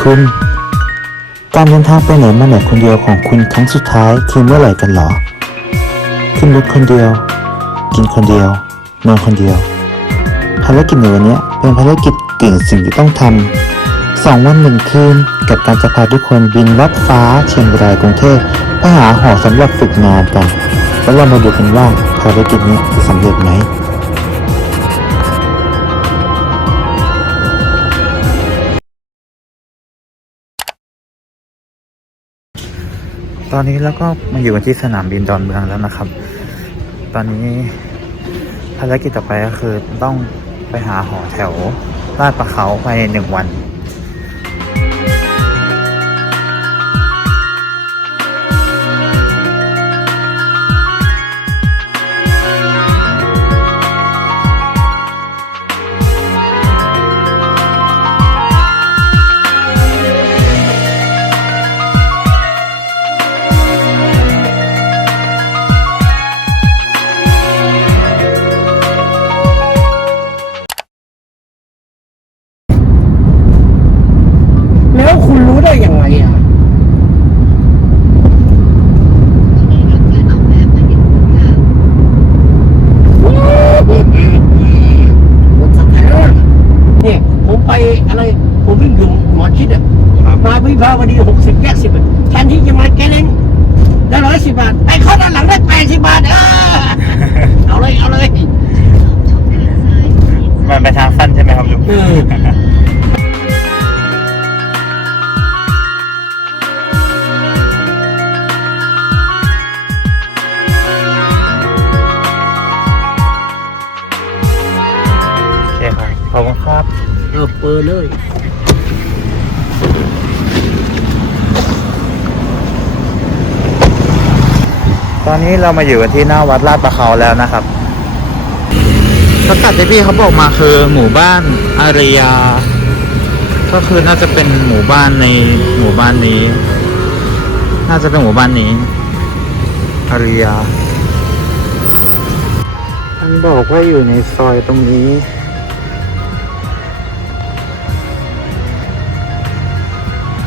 คุณ การเดินทางไปไหนมาไหนคนเดียวของคุณครั้งสุดท้ายคือเมื่อไหร่กันหรอ ขึ้นรถคนเดียว กินคนเดียวนอนคนเดียว ภารกิจในวันนี้เป็นภารกิจเก่งสิ่งที่ต้องทำสองวันหนึ่งคืนกับการจะพาทุกคนบินลัดฟ้าเชียงรายกรุงเทพไปหาหอสำหรับฝึกงานกัน แล้วเรามาดูกันว่าภารกิจนี้จะสำเร็จไหม ตอนนี้เราก็มาอยู่กันที่สนามบินดอนเมืองแล้วนะครับ ตอนนี้ภารกิจต่อไปก็คือต้องไปหาหอแถวลาดประเขาภายในหนึ่งวัน อนนี้เรามาอยู่กันที่หน้าวัดลาดประเขาแล้วนะครับพิกัดที่พี่เขาบอกมาคือหมู่บ้านอารยา ก็คือน่าจะเป็นหมู่บ้านในหมู่บ้านนี้ น่าจะเป็นหมู่บ้านนี้อารยามันบอกว่าอยู่ในซอยตรงนี้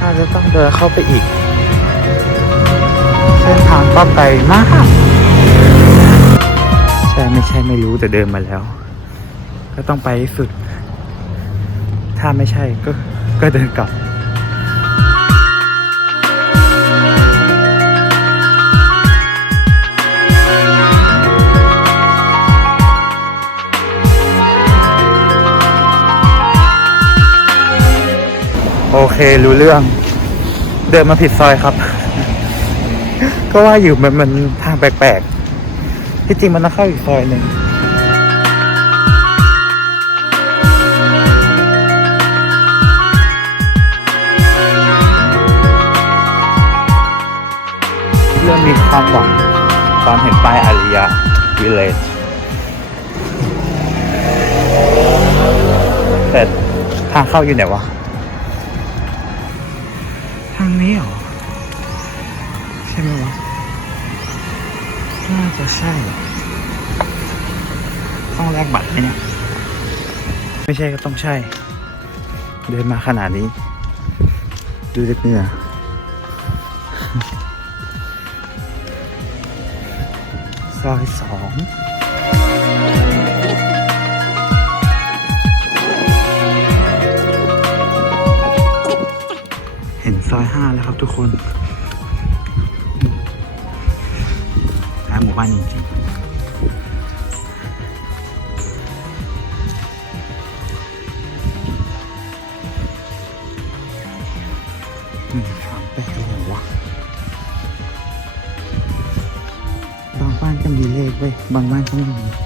น่าจะต้องเดินเข้าไปอีกเส้น ทางก็ไกลมาก ใช่ไม่ใช่ไม่รู้แต่เดินมาแล้ว ก็ต้องไปสุด ถ้าไม่ใช่ก็ก็เดินกลับโอเค รู้เรื่อง เดินมาผิดซอยครับ ก็ว่าอยู่มันมันทางแปลกๆ ที่จริงมันต้องเข้าอีกซอยหนึ่งเริ่มมีความหวังตอนเห็นป้ายอาริยะวิเลจแต่ทางเข้าอยู่ไหนวะ ทางนี้เหรอ ใช่ไหมวะ น่าจะใช่ ต้องแลกบัตรไหมเนี่ย ไม่ใช่ก็ต้องใช่ เดินมาขนาดนี้ ดูจากเหงื่อซอยสองเห็นซอยห้าแล้วครับทุกคน หาหมู่บ้านจริงๆหนึ่งสามแปดเลยวะบางบ้านก็มีเลขเว้ยบางบ้านก็ไม่มี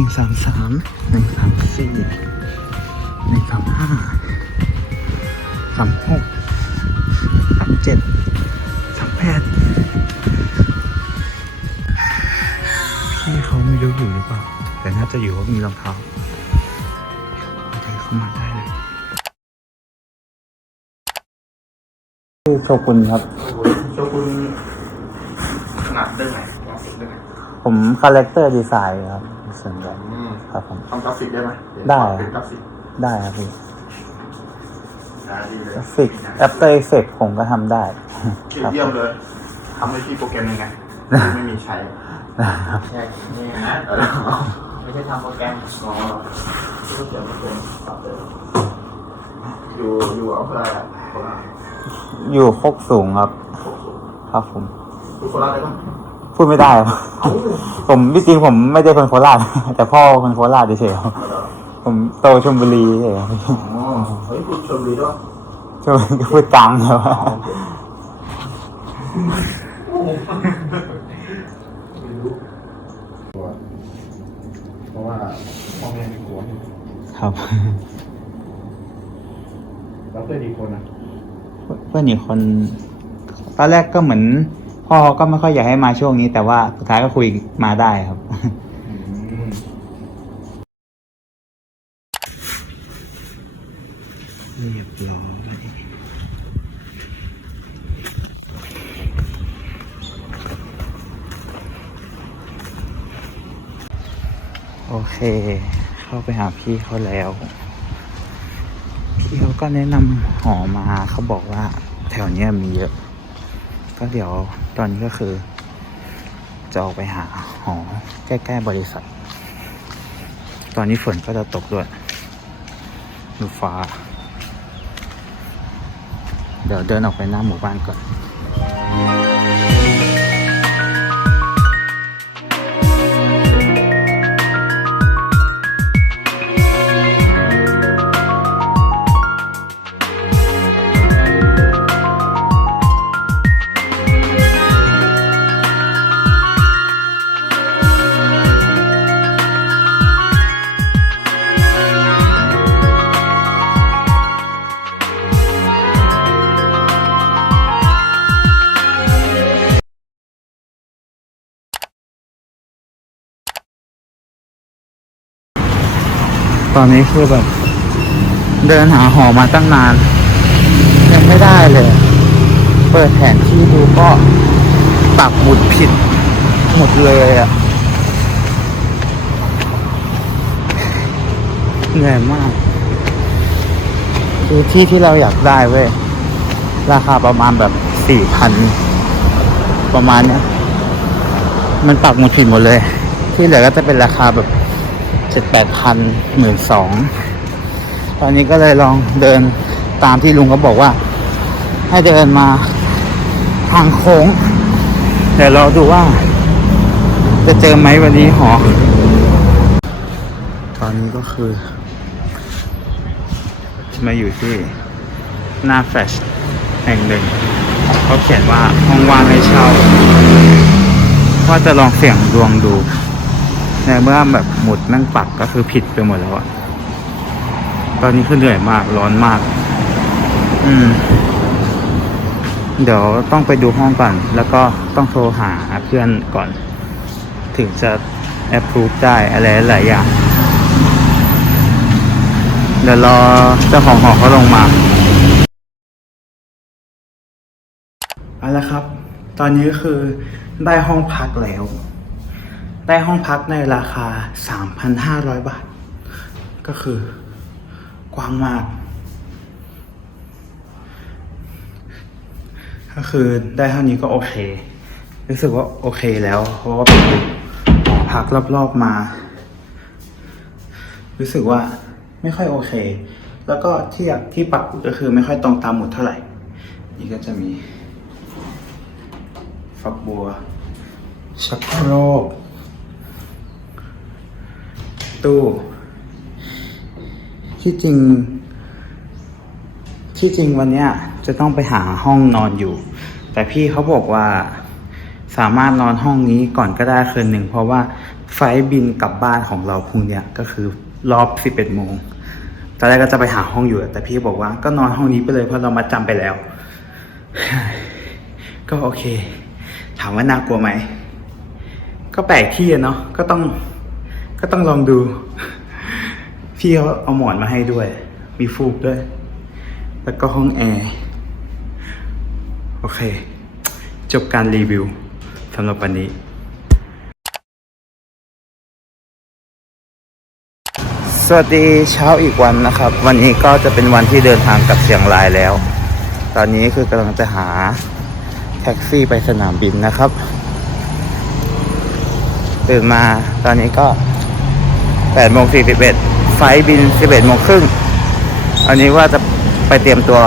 นี่ไงหนึ่งสามสามหนึ่งสามสี่หนึ่งสามห้าสามหกสามเจ็ดสามแปดพี่เขาไม่รู้อยู่หรือเปล่า แต่น่าจะอยู่เพราะมีรองเท้าเดินเข้ามาได้เลยโอ้โชกุนครับโชกุนขนาดเรื่องไหนกราฟิกเรื่องไหนผมคาแรคเตอร์ดีไซน์ครับ ส่วนใหญ่อืมครับผม ทำกราฟิกได้ไหมได้ เป็นกราฟิกได้ครับพี่ได้ดีเลยกราฟิก After Effects ผมก็ทำได้เยี่ยครับมเยี่ยมเลยทำในที่โปรแกรมยังไงไม่มีใช้ครับใช่นี่นะไม่ใช่ทำโปรแกรมอ๋อรู้จักโปรแกรมครับเอออยู่อยู่อำเภออะไรอะโคราชอยู่โคกสูงครับ ครับผม อยู่โคราชได้ปะ พูดไม่ได้ครับผมที่จริงผมไม่ได้คนโคราชแต่พ่อคนโคราชเฉยๆครับเอาเหรอผมโตชลบุรีเฉยๆครับอ๋อเฮ้ยคุณชมบุรีด้วยชลบุรีพูดกลางครับอ๋อโอเคเพราะว่าพ่อแม่ไม่กลัวครับแล้วเพื่อนอีกคนอะเพื่อนอีกคนตอนแรกก็เหมือน พ่อก็ไม่ค่อยอยากให้มาช่วงนี้ แต่ว่าสุดท้ายก็คุยมาได้ครับ เรียบร้อยโอเค เข้าไปหาพี่เขาแล้ว พี่เขาก็แนะนำหอมาเขาบอกว่า แถวเนี้ยมีเยอะ ก็เดี๋ยวตอนนี้ก็คือ จะออกไปหาหอใกล้ๆบริษัท ตอนนี้ฝนก็จะตกด้วยดูฟ้า เดี๋ยวเดินออกไปหน้าหมู่บ้านก่อน อนนี้คือแบบ เดินหาหอมาตั้งนาน ยังไม่ได้เลย เปิดแผนที่ดูก็ปักหมุดผิดหมดเลยอะ่ะเหนื่อยมาก คือที่ที่เราอยากได้เว้ย ราคาประมาณแบบสี่พันประมาณเนี้ย มันปักหมุดผิดหมดเลย ที่เหลือก็จะเป็นราคาแบบ เจ็ดแปดพันหมื่นสองตอนนี้ก็เลยลองเดินตามที่ลุงเขาบอกว่า ให้เดินมาทางโค้งเดี๋ยวเราดูว่า จะเจอไหมวันนี้หอ ตอนนี้ก็คือมาอยู่ที่หน้าแฟชแห่งหนึ่ง เขาเขียนว่าห้องว่างให้เช่า ว่าจะลองเสี่ยงดวงดู ในเมื่อแบบหมุดแม่งปักก็คือผิดไปหมดแล้วอะตอนนี้คือเหนื่อยมากร้อนมาก อืม เดี๋ยวต้องไปดูห้องก่อน แล้วก็ต้องโทรหาเพื่อนก่อน ถึงจะแอปพูฟได้อะไรหลายอย่าง เดี๋ยวรอเจ้าของหอเขาลงมาเอาละครับ ตอนนี้คือได้ห้องพักแล้ว ได้ห้องพักในราคา 3,500 บาท ก็คือกว้างมาก ก็คือได้เท่านี้ก็โอเค รู้สึกว่าโอเคแล้ว เพราะว่าไปดูพักรอบๆมา รู้สึกว่าไม่ค่อยโอเค แล้วก็ที่ที่ปักก็คือไม่ค่อยตรงตามหมุดเท่าไหร่ นี่ก็จะมี ฝักบัว ชักโครก ตู้ ที่จริง ที่จริงวันเนี้ยจะต้องไปหาห้องนอนอยู่ แต่พี่เขาบอกว่าสามารถนอนห้องนี้ก่อนก็ได้คืนหนึ่ง เพราะว่าไฟบินกลับบ้านของเราพรุ่งเนี้ยก็คือรอบ11โมงตอนแรกก็จะไปหาห้องอยู่ แต่พี่บอกว่าก็นอนห้องนี้ไปเลยเพราะเรามาจำไปแล้ว ก็โอเค ถามว่าน่ากลัวไหม ก็แปลกที่เนาะก็ต้อง ก็ต้องลองดู พี่เขาเอาหมอนมาให้ด้วย มีฟูกด้วย แล้วก็ห้องแอร์โอเค จบการรีวิวสำหรับวันนี้ สวัสดีเช้าอีกวันนะครับ วันนี้ก็จะเป็นวันที่เดินทางกลับเชียงรายแล้ว ตอนนี้คือกำลังจะหาแท็กซี่ไปสนามบินนะครับตื่นมาตอนนี้ก็ 8โมง41 ไฟบิน 11โมงครึ่ง อันนี้ว่าจะไปเตรียมตัว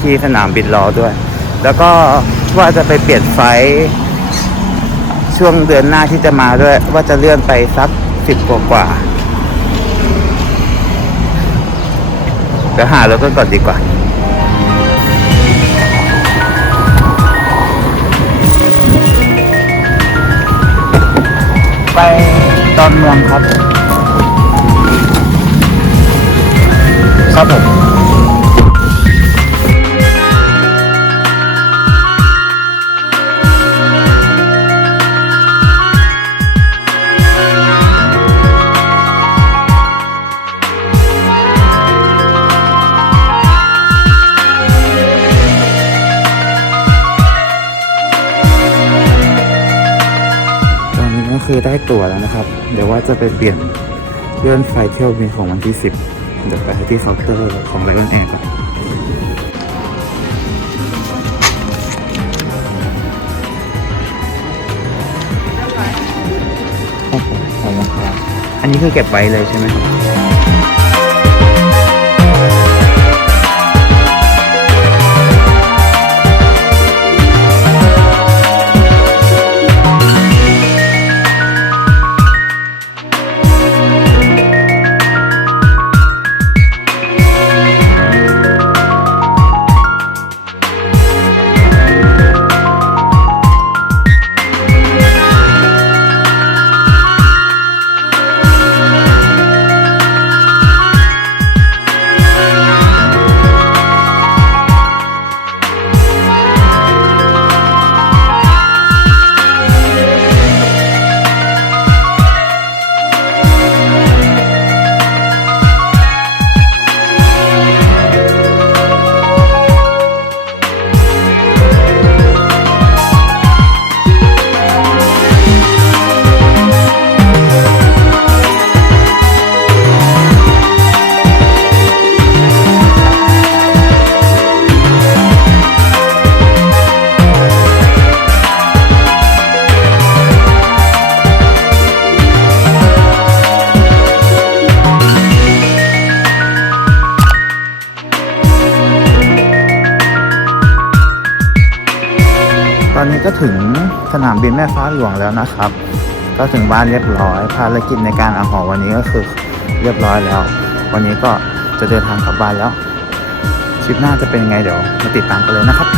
ที่สนามบินรอด้วย แล้วก็ว่าจะไปเปลี่ยนไฟช่วงเดือนหน้าที่จะมาด้วย ว่าจะเลื่อนไปสัก10กว่ากว่าเดี๋ยวหารถกันก่อนดีกว่าไปดอนเมืองครับ คือได้ตั๋วแล้วนะครับ เดี๋ยวว่าจะไปเปลี่ยนเลื่อนไฟเที่ยวบินของวันที่ 10 เดี๋ยวไปที่เคาน์เตอร์ของไลออนแอร์ก่อนครับผมขอบคุณครับอันนี้คือเก็บไว้เลยใช่ไหมครับ นี้ก็ถึงสนามบินแม่ฟ้าหลวงแล้วนะครับ ก็ถึงบ้านเรียบร้อย ภารกิจในการเอาหอวันนี้ก็คือเรียบร้อยแล้ว วันนี้ก็จะเดินทางกลับบ้านแล้วคลิปหน้าจะเป็นยังไงเดี๋ยวมาติดตามกันเลยนะครับ